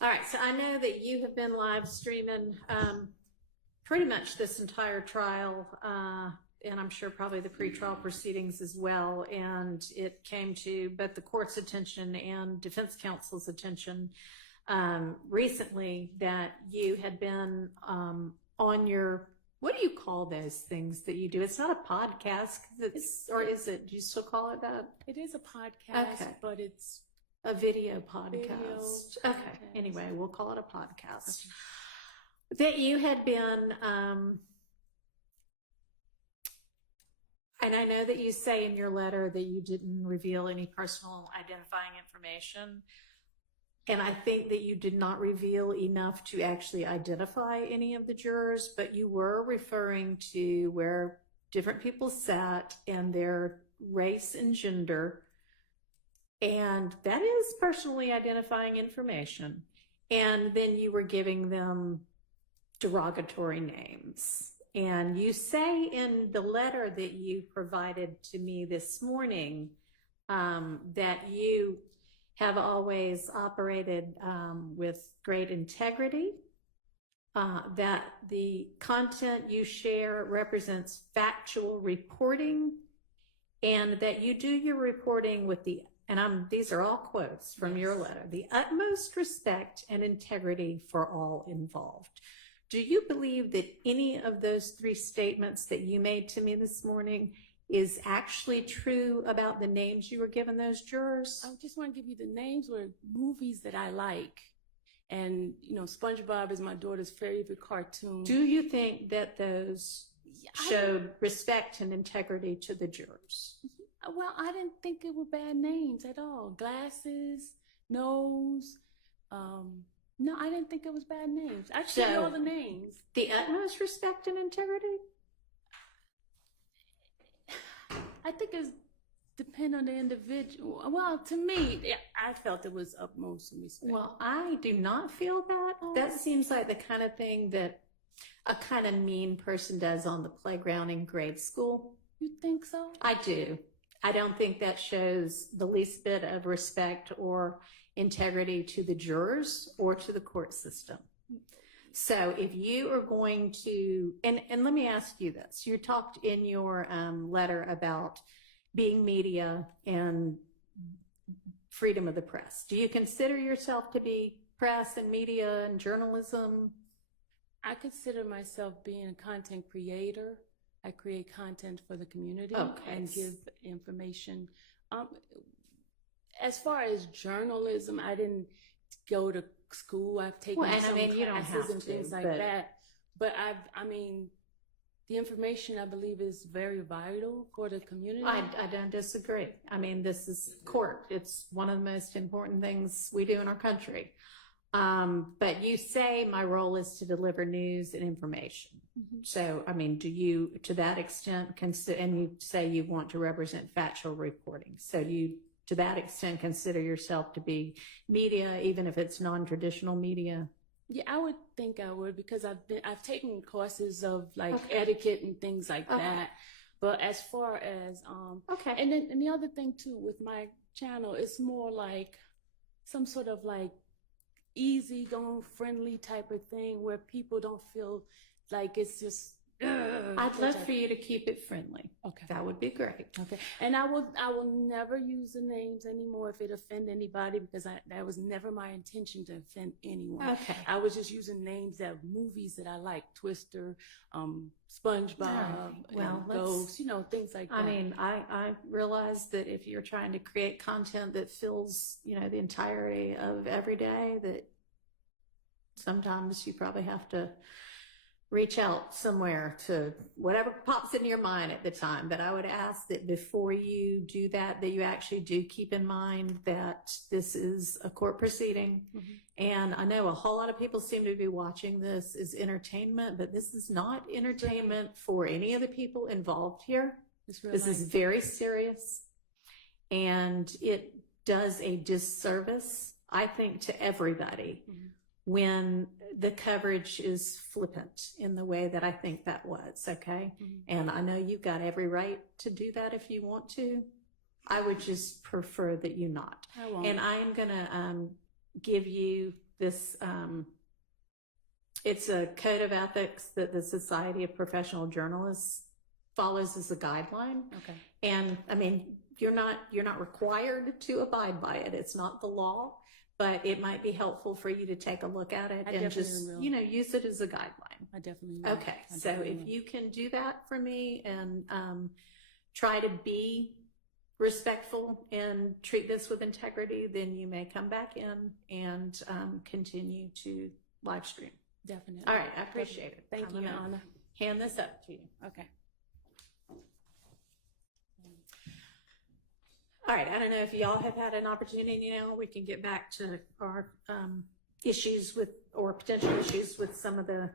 All right, so I know that you have been live streaming pretty much this entire trial, and I'm sure probably the pretrial proceedings as well. And it came to both the court's attention and defense counsel's attention recently that you had been on your, what do you call those things that you do? It's not a podcast, or is it? Do you still call it that? It is a podcast, okay. But it's a video podcast. Okay. Anyway, we'll call it a podcast. Okay. That you had been, and I know that you say in your letter that you didn't reveal any personal identifying information. And I think that you did not reveal enough to actually identify any of the jurors, but you were referring to where different people sat and their race and gender. And that is personally identifying information. And then you were giving them derogatory names. And you say in the letter that you provided to me this morning that you have always operated with great integrity, that the content you share represents factual reporting, and that you do your reporting with the, and these are all quotes from your letter, the utmost respect and integrity for all involved. Do you believe that any of those three statements that you made to me this morning is actually true about the names you were given those jurors? I just want to give you the names were movies that I like. And, you know, SpongeBob is my daughter's favorite cartoon. Do you think that those showed respect and integrity to the jurors? Well, I didn't think it were bad names at all. Glasses, nose, no, I didn't think it was bad names. I showed all the names. The utmost respect and integrity? I think it's depend on the individual. Well, to me, I felt it was utmost respect. Well, I do not feel that. That seems like the kind of thing that a kind of mean person does on the playground in grade school. You think so? I do. I don't think that shows the least bit of respect or integrity to the jurors or to the court system. So if you are going to, and let me ask you this, you talked in your letter about being media and freedom of the press. Do you consider yourself to be press and media and journalism? I consider myself being a content creator. I create content for the community and give information. As far as journalism, I didn't go to school. I've taken some classes and things like that. But I mean, the information I believe is very vital for the community. I don't disagree. I mean, this is court. It's one of the most important things we do in our country. But you say my role is to deliver news and information. Mm-hmm. So, I mean, do you, to that extent, consider, and you say you want to represent factual reporting. So do you, to that extent, consider yourself to be media, even if it's non-traditional media? Yeah, I would think I would, because I've taken courses of like etiquette and things like that. But as far as, and then, and the other thing too, with my channel, it's more like some sort of like easygoing, friendly type of thing where people don't feel like it's just, I'd love for you to keep it friendly. Okay. That would be great. Okay. And I will never use the names anymore if it offend anybody, because that was never my intention to offend anyone. Okay. I was just using names that movies that I like, Twister, SpongeBob, Ghost, you know, things like that. I mean, I realize that if you're trying to create content that fills, you know, the entirety of every day, that sometimes you probably have to reach out somewhere to whatever pops into your mind at the time. But I would ask that before you do that, that you actually do keep in mind that this is a court proceeding. Mm-hmm. And I know a whole lot of people seem to be watching this as entertainment, but this is not entertainment for any of the people involved here. This is very serious, and it does a disservice, I think, to everybody. Mm-hmm. When the coverage is flippant in the way that I think that was, okay? Mm-hmm. And I know you've got every right to do that if you want to. I would just prefer that you not. I won't. And I am going to give you this, it's a code of ethics that the Society of Professional Journalists follows as a guideline. Okay. And I mean, you're not required to abide by it. It's not the law, but it might be helpful for you to take a look at it and just, will. Use it as a guideline. I definitely will. Okay. So if you can do that for me and try to be respectful and treat this with integrity, then you may come back in and continue to live stream. Definitely. All right. I appreciate it. Thank you, Your Honor. Hand this up to you. Okay. All right, I don't know if y'all have had an opportunity now. We can get back to our issues with, or potential issues with some of the